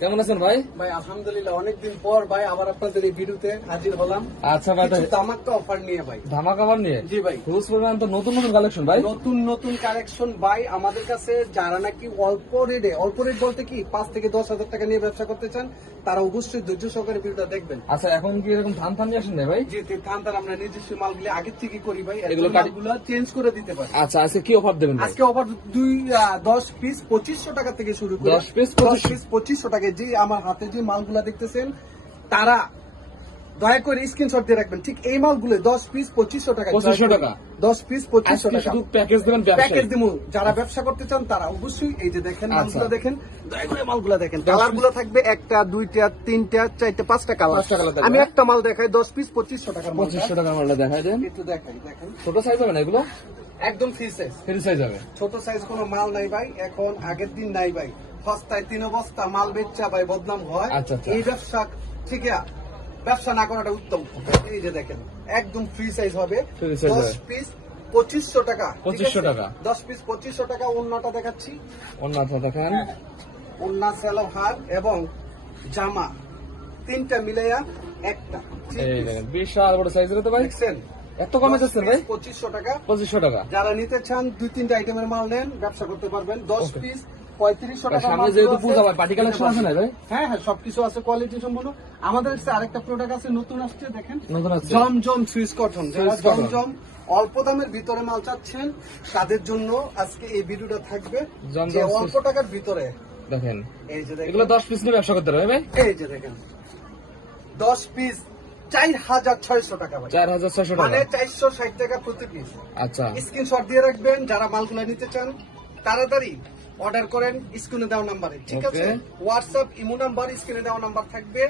কেমন আছেন ভাই? ভাই আলহামদুলিল্লাহ অনেকদিন পর ভাই আবার আপনাদের এই ভিডিওতে হাজির হলাম। আচ্ছা ভাই তামাক্কা অফার নিয়ে ভাই। ধামা কাবার নিয়ে? জি ভাই। হিউজ পরিমাণ তো নতুন নতুন কালেকশন ভাই? নতুন নতুন কালেকশন ভাই আমাদের কাছে যারা নাকি অল্প রেটে অল্প রেট বলতে কি পাঁচ থেকে দশ হাজার টাকা নিয়ে ব্যবসা করতে চান তারা অবশ্যই ধৈর্য সহকারে ভিডিওটা দেখবেন। আচ্ছা এখন কি এরকম ধান ফান নিয়ে আসেন ভাই? যে থান তার আমরা নিজস্ব মালগুলি আগের থেকে করি ভাই এগুলো মালগুলো চেঞ্জ করে দিতে পারি। আচ্ছা আজকে কি অফার দেবেন আজকে অফার দুই দশ পিস পঁচিশশো টাকা থেকে শুরু করে 10 piece পিস পঁচিশশো টাকা যে আমার হাতে যে মালগুলা দেখতেছেন তারা দয়া করে স্ক্রিনশট দিয়ে রাখবেন। ঠিক এই মালগুলো দশ পিস পঁচিশশো টাকা 2500 টাকা। দশ পিস পঁচিশশো টাকা। প্যাকেজ দেবেন প্যাকেজ দিব যারা ব্যবসা করতে চান তারা অবশ্যই এই যে দেখেন আচ্ছা। মালগুলো দেখেন দয়া করে মালগুলো দেখেন। কালারগুলো থাকবে একটা দুইটা তিনটা চারটা পাঁচটা কালার। আমি একটা মাল দেখাই দশ পিস পঁচিশশো মাল পঁচিশশো টাকার মালটা দেখাই দেন। একটু দেখাই দেখেন। ছোট সাইজ হবে না এগুলো? একদম ফ্রি সাইজ ফ্রি সাইজ হবে। ছোট সাইজ কোনো মাল নাই ভাই এখন আগের দিন নাই ভাই। সস্তায় তিন বস্তা মাল বেচা ভাই বদনাম হয় আচ্ছা, আচ্ছা। এই ব্যবসা থেকে ব্যবসা না করাটা উত্তম। এই যে দেখেন একদম ফ্রি সাইজ হবে। দশ পিস পঁচিশশো টাকা ঠিক 2500 আছে? টাকা। দশ পিস পঁচিশশো টাকা অন্যটা দেখাচ্ছি। অন্য আপনার দেখেন অন্য হার এবং জামা তিনটা মিলাইয়া একটা বিশাল বড় সাইজের তো ভাই। এত কমে যাচ্ছে ভাই? পঁচিশশো টাকা। পঁচিশশো টাকা। যারা নিতে চান দুই তিনটা আইটেমের মাল নেন ব্যবসা করতে পারবেন। দশ পিস পঁয়ত্রিশশো টাকা সামনে যেহেতু পূজা ভাই পার্টি কালেকশন আছে না ভাই হ্যাঁ হ্যাঁ সবকিছু আছে কোয়ালিটি সম্পূর্ণ। আমাদের কাছে আরেকটা প্রোডাক্ট আছে নতুন আসছে দেখেন। নতুন আছে জমজম সুইস কটন। যারা জমজম অল্প দামের ভিতরে মাল চাচ্ছেন তাদের জন্য আজকে এই ভিডিওটা থাকবে যে অল্প টাকার ভিতরে। দেখেন। এই যে দেখেন। এগুলো দশ পিস নিয়ে ব্যবসা করতে পারবে ভাই? এই যে দেখেন। দশ পিস চার হাজার ছয়শো টাকা চার হাজার ছয়শো মানে টাকা চারশো ষাট টাকা প্রতি পিস আচ্ছা। স্ক্রিনশট দিয়ে রাখবেন যারা মালগুলো নিতে চান তাড়াতাড়ি অর্ডার করেন স্ক্রিনে দেওয়া নাম্বারে ঠিক আছে? হোয়াটসঅ্যাপ ইমো নাম্বার স্ক্রিনে দেওয়া নাম্বার থাকবে।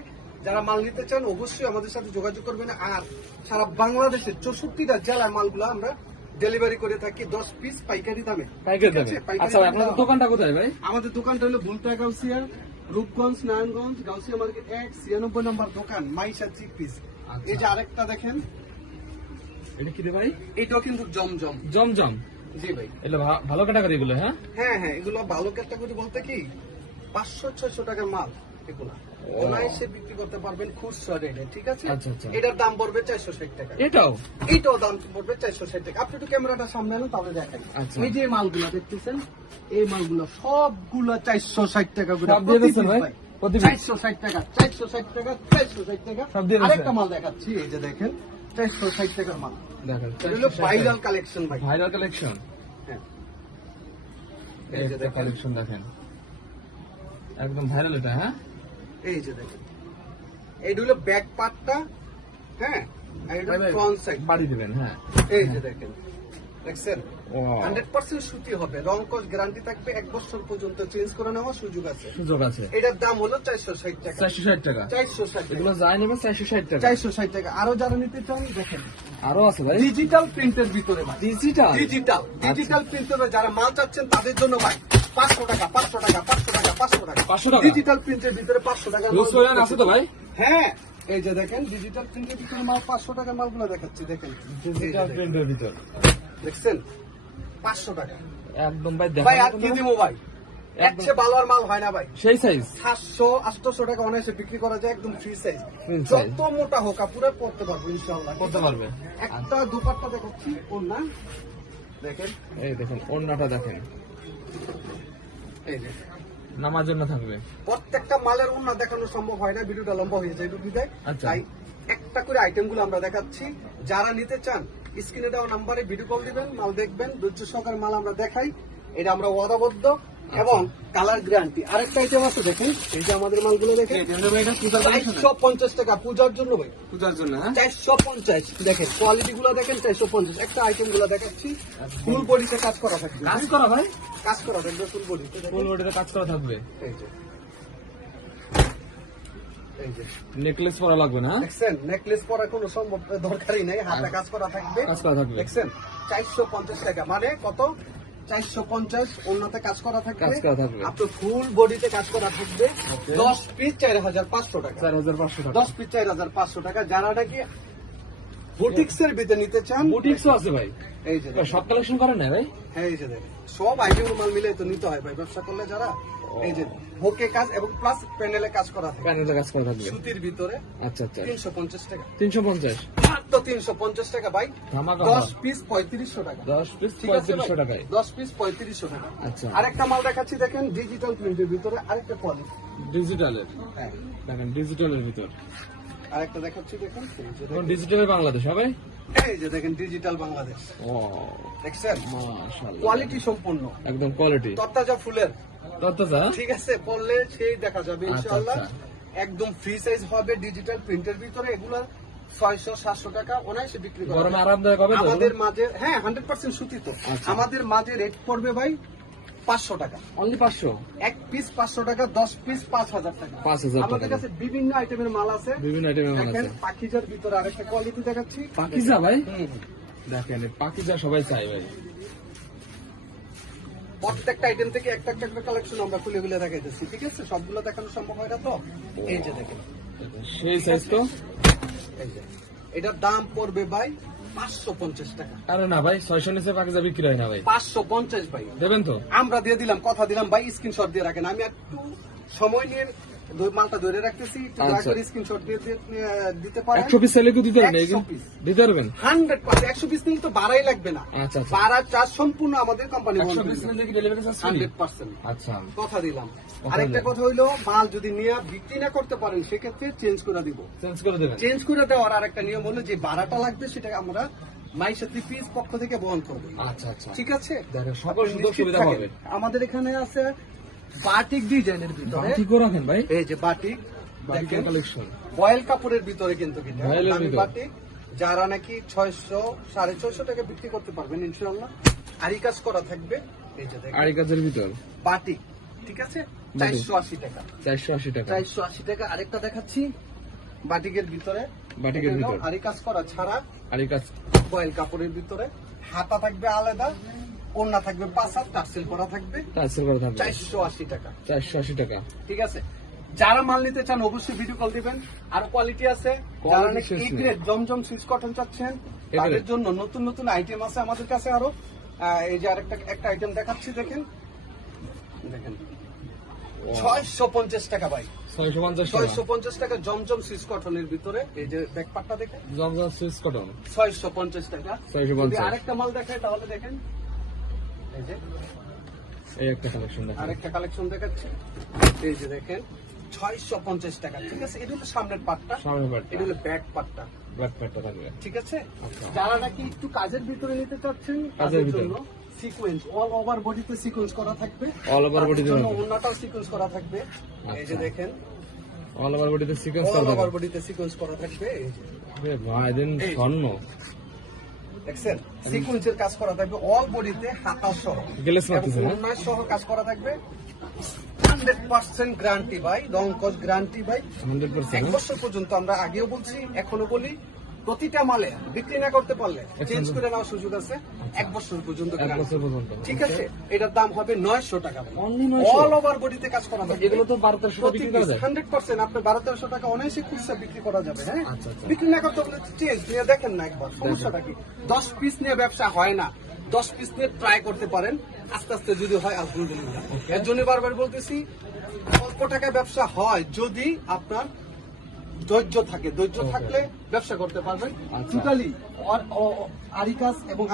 যারা মাল নিতে চান অবশ্যই আমাদের সাথে যোগাযোগ করবেন। আর সারা বাংলাদেশের চৌষট্টিটা জেলার মালগুলো আমরা ডেলিভারি করে থাকি দশ পিস পাইকারি দামে। আচ্ছা আপনাদের দোকানটা কোথায় ভাই? আমাদের দোকানটা হলো ভুলতা গাউসিয়া রূপগঞ্জ নারায়ণগঞ্জ গাউসিয়া মার্কেট এক ছিয়ানব্বই নম্বর দোকান মাইশা পিস আচ্ছা। এই যে আরেকটা দেখেন। এটা কি রে ভাই? এটাও কিন্তু জমজম। জমজম। জি ভাই। এটা ভালো ক্যাটাগরি এগুলো হ্যাঁ? হ্যাঁ হ্যাঁ এগুলো ভালো ক্যাটাগরি বলতে কি পাঁচশো ছয়শো টাকার মাল এগুলো। অনায়াসে বিক্রি করতে পারবেন খুচরা রেটে ঠিক আছে? আচ্ছা, আচ্ছা। এটার দাম পড়বে চারশো ষাট টাকা। এটাও? এইটাও দাম পড়বে চারশো ষাট টাকা। আপনি একটু ক্যামেরাটা সামনে আনুন তাহলে দেখাই। আচ্ছা। এই যে মালগুলো দেখতেছেন এই মালগুলো সবগুলো চারশো ষাট টাকা করে? চারশো ষাট টাকা চারশো ষাট টাকা চারশো ষাট টাকা। সব দিয়ে দিচ্ছেন? আরেকটা মাল দেখাচ্ছি এই যে দেখেন চারশো ষাট টাকার মাল। দেখেন। ভাইরাল কালেকশন ভাই। ভাইরাল কালেকশন হ্যাঁ। এই এই যে যে কালেকশন দেখেন। একদম ভাইরাল এটা হ্যাঁ? এই যে দেখেন। এইটা হলো ব্যাক পার্টটা হ্যাঁ? আর এটা ভাই, ভাই, ফ্রন্ট সাইড বাড়ি দিবেন হ্যাঁ। এই যে দেখেন। দেখছেন? হান্ড্রেড পার্সেন্ট সুতি হবে। রং কস গ্যারান্টি থাকবে এক বছর পর্যন্ত চেঞ্জ করে নেওয়ার সুযোগ আছে। সুযোগ আছে। এটার দাম হলো চারশো ষাট টাকা। চারশো ষাট টাকা। চারশো ষাট এগুলো যাই নেবে চারশো ষাট টাকা। চারশো ষাট টাকা। আরও যারা নিতে চান দেখেন। আরও আছে ভাই। ডিজিটাল প্রিন্টের ভিতরে ভাই। ডিজিটাল ডিজিটাল ডিজিটাল প্রিন্টারে যারা মাল চাচ্ছেন তাদের জন্য ভাই পাঁচশো টাকা পাঁচশো টাকা পাঁচশো টাকা পাঁচশো টাকা। 500 টাকা? ডিজিটাল প্রিন্টের ভিতরে পাঁচশো টাকা আছে তো ভাই? হ্যাঁ। এই যে দেখেন ডিজিটাল প্রিন্টের ভিতরে মাল পাঁচশো টাকার মালগুলো দেখাচ্ছি দেখেন। ডিজিটাল প্রিন্টের ভিতরে। দেখছেন? পাঁচশো টাকা। একদম ভাই ভাই আর কি দিব ভাই? এক চেয়ে ভালো আর মাল হয় না ভাই। সেই সাইজ সাতশো আটশো টাকা অনায়াসে বিক্রি করা যায় একদম ফ্রি সাইজ যত মোটা হোক পুরো পড়তে পারব ইনশাল্লাহ করতে পারবে। একটা দুপাট্টা দেখাচ্ছি ওর দেখেন। এই দেখেন ওড়নাটা দেখেন। এই যে নামার জন্য থাকবে। প্রত্যেকটা মালের উন্না দেখানো সম্ভব হয় না ভিডিওটা লম্বা হয়ে যায় রুটি দেয়। আচ্ছা। তাই একটা করে আইটেমগুলো আমরা দেখাচ্ছি। যারা নিতে চান স্ক্রিনে দেওয়া নাম্বারে ভিডিও কল দিবেন মাল দেখবেন ধৈর্য সহকারে মাল আমরা দেখাই। এটা আমরা ওয়াদাবদ্ধ। এবং কালার গ্যারান্টি। আরেকটা আইটেম আছে দেখেন এই যে আমাদের মালগুলো দেখেন। চারশো পঞ্চাশ টাকা পূজার জন্য ভাই। পূজার জন্য হ্যাঁ? চারশো পঞ্চাশ দেখেন কোয়ালিটি গুলো দেখেন চারশো পঞ্চাশ। একটা আইটেমগুলো দেখাচ্ছি ফুল বডিতে কাজ করা থাকবে কাজ করা ভাই? কাজ করা থাকবে ফুল বডিতে ফুল বডিতে কাজ করা থাকবে। এই যে। নেকলেস পরা লাগবে না হ্যাঁ? দেখছেন? নেকলেস পরা কোনো সম্ভব দরকারই নেই হাতে কাজ করা থাকবে। কাজ করা থাকবে। দেখছেন? চারশো পঞ্চাশ টাকা। মানে কত? চারশো পঞ্চাশ অন্যতে কাজ করা থাকবে। কাজ করা থাকবে। আপনার ফুল বডিতে কাজ করা থাকবে। দশ পিস চার হাজার পাঁচশো টাকা। চার হাজার পাঁচশো টাকা। দশ পিস চার হাজার পাঁচশো টাকা। যারা নাকি বুটিক্স এর ভিতরে নিতে চান আছে ভাই। এই যে সব কালেকশন করেন না ভাই? হ্যাঁ এই যে সব আইটেম মাল মিলে তো নিতে হয় ভাই। ব্যবসা করলে যারা এই যে হোকে কাজ এবং প্লাস প্যানেলে কাজ করা থাকে। প্যানেলে কাজ করা থাকবে। সুতির ভিতরে আচ্ছা আচ্ছা। টাকা। মাত্র ভাই। ধামাকা দশ পিস পঁয়ত্রিশশো টাকা। দশ পিস পিস টাকা। আচ্ছা। আরেকটা মাল দেখাচ্ছি দেখেন ডিজিটাল প্রিন্টের ভিতরে আরেকটা কোয়ালিটি ডিজিটালের। হ্যাঁ। দেখেন ডিজিটালের ভিতর। আরেকটা দেখাচ্ছি দেখেন। ডিজিটালের বাংলাদেশ হবে? এই যে দেখেন ডিজিটাল বাংলাদেশ। ও দেখছেন? মাশাআল্লাহ। কোয়ালিটি সম্পূর্ণ। একদম কোয়ালিটি তত্তাজা ফুলের। ঠিক আছে পড়লে সেই দেখা যাবে আচ্ছা, ইনশাআল্লাহ। আচ্ছা। একদম ফ্রি সাইজ হবে ডিজিটাল প্রিন্টের ভিতরে এগুলা ছয়শো সাতশো টাকা অনায়াসে বিক্রি করা আরামদায়ক হবে আমাদের মাঝে হ্যাঁ হান্ড্রেড পার্সেন্ট সুতি তো। আচ্ছা। আমাদের মাঝে রেট পড়বে ভাই পাঁচশো টাকা। অনলি পাঁচশো? এক পিস পাঁচশো টাকা দশ পিস পাঁচ হাজার টাকা। পাঁচ হাজার আমাদের কাছে বিভিন্ন আইটেমের মাল আছে। বিভিন্ন আইটেমের মাল আছে। পাখিজার ভিতরে আরেকটা কোয়ালিটি দেখাচ্ছি। পাকিজা ভাই। দেখেন পাকিজা সবাই চাই ভাই। প্রত্যেকটা আইটেম থেকে একটা একটা একটা কালেকশন আমরা খুলে খুলে দেখাইতেছি ঠিক আছে? সবগুলো দেখানো সম্ভব হয় না তো? এই যে দেখেন। সেই সাইজ তো? এই যে। এটার দাম পড়বে ভাই পাঁচশো পঞ্চাশ টাকা। আরে না ভাই ছয়শো নিচে পাকিজা বিক্রি হয় না ভাই। পাঁচশো পঞ্চাশ ভাই। দেবেন তো? আমরা দিয়ে দিলাম কথা দিলাম ভাই স্ক্রিনশট দিয়ে রাখেন। আমি একটু সময় নিয়ে মালটা ধরে রাখতেছি একটু দয়া। করে স্ক্রিনশট দিয়ে দিয়ে, দিতে পারেন। একশো পিস চাইলে কি দিতে পারবেন দিতে পারবেন? হান্ড্রেড পার্সেন্ট একশো পিস নিলে তো বাড়াই লাগবে না। আচ্ছা চার্জ সম্পূর্ণ আমাদের কোম্পানি একশো পিস নিলে কি delivery charge free hundred percent. আচ্ছা। কথা দিলাম। আরেকটা কথা হইল মাল যদি নিয়ে বিক্রি না করতে পারেন সেক্ষেত্রে চেঞ্জ করে দিব। চেঞ্জ করে দেবেন? চেঞ্জ করে দেওয়ার আরেকটা নিয়ম হলো যে ভাড়াটা লাগবে সেটা আমরা মাইশা পিস পক্ষ থেকে বহন করব। আচ্ছা আচ্ছা। ঠিক আছে? দেখেন সকল সুযোগ সুবিধা পাবেন আমাদের এখানে আছে বাটিক ডিজাইনের ভিতরে। কি করে রাখেন ভাই? এই যে বাটিক দেখেন কালেকশন বয়েল কাপড়ের ভিতরে কিন্তু বাটিক যারা নাকি ছয়শো সাড়ে ছয়শো টাকা বিক্রি করতে পারবেন ইনশাল্লাহ আরি কাজ করা থাকবে। এই যে দেখেন আড়ি কাজের ভিতর? বাটিক ঠিক আছে? চারশো আশি টাকা। চারশো আশি টাকা। চারশো আশি টাকা। আরেকটা দেখাচ্ছি বাটিকের ভিতরে। বাটিকের ভিতর। আরি কাজ করা ছাড়া আড়ি কাজ। বয়েল কাপড়ের ভিতরে। হাতা থাকবে আলাদা। ওড়না থাকবে পাঁচ হাত টার্সেল করা থাকবে। টাচের করে থাকবে। চারশো আশি টাকা। চারশো আশি টাকা। ঠিক আছে? যারা মাল নিতে চান অবশ্যই ভিডিও কল দিবেন। আর কোয়ালিটি আছে। যারা নাকি। গ্রেড জমজম সুইচ কটন চাচ্ছেন তাদের জন্য নতুন নতুন আইটেম আছে আমাদের কাছে আরও। এই যে আরেকটা একটা আইটেম দেখাচ্ছি দেখেন। দেখেন। ছয়শো পঞ্চাশ টাকা ভাই। ছয়শো পঞ্চাশ টাকা। জমজম সুইচ কটনের ভিতরে। এই যে ব্যাকপারটা দেখেন। জমজম সুইচ কটন ছয়শো পঞ্চাশ টাকা। আরেকটা মাল দেখায় তাহলে দেখেন। এই যে। এই একটা কালেকশন আরেকটা কালেকশন দেখাচ্ছি। এই যে দেখেন ছয়শো পঞ্চাশ টাকা ঠিক আছে? এটা হলো সামনের পাটটা। পাটটা। এটা হলো ব্যাক পাটটা। ব্যাক থাকবে। ঠিক আছে? আচ্ছা। যারা নাকি একটু কাজের ভিতরে নিতে চাচ্ছেন কাজের জন্য সিকোয়েন্স অল ওভার বডিতে সিকোয়েন্স করা থাকবে। তাদের জন্য হবে। ওন্নাটাও সিকোয়েন্স করা থাকবে। এই যে আচ্ছা। দেখেন। অল ওভার বডিতে সিকোয়েন্স অল ওভার বডিতে সিকোয়েন্স করা থাকবে। এই যে। ভাই দেন স্বর্ণ। দেখছেন সিকুয়েন্সের কাজ করা থাকবে অল বডিতে হাতা সহ। উন্নয়ন সহ কাজ করা থাকবে। হান্ড্রেড পার্সেন্ট গ্যারান্টি ভাই রং কস গ্যারান্টি ভাই। এক বছর পর্যন্ত আমরা আগেও বলছি এখনও বলি। প্রতিটা মালে বিক্রি না করতে পারলে চেঞ্জ করে নেওয়ার সুযোগ আছে। এক বছর পর্যন্ত এক। বছর পর্যন্ত। ঠিক আছে? এটার দাম হবে নয়শো টাকা। অল ওভার বডিতে কাজ করা যাবে। এগুলো তো বারো তেরোশো হান্ড্রেড পার্সেন্ট আপনার বারো তেরোশো টাকা অনায়াসে খুচরা বিক্রি করা যাবে হ্যাঁ? আচ্ছা, আচ্ছা। বিক্রি না করতে হলে চেঞ্জ নিয়ে দেখেন না একবার সমস্যাটা কি? দশ পিস নিয়ে ব্যবসা হয় না। দশ পিস নিয়ে ট্রাই করতে পারেন। আস্তে আস্তে যদি হয় আলহামদুলিল্লাহ। এর জন্য বারবার বলতেছি অল্প টাকা ব্যবসা হয় যদি আপনার ধৈর্য থাকে। ধৈর্য থাকলে ব্যবসা করতে পারবেন। আচ্ছা। টোটালি আরিকাস এবং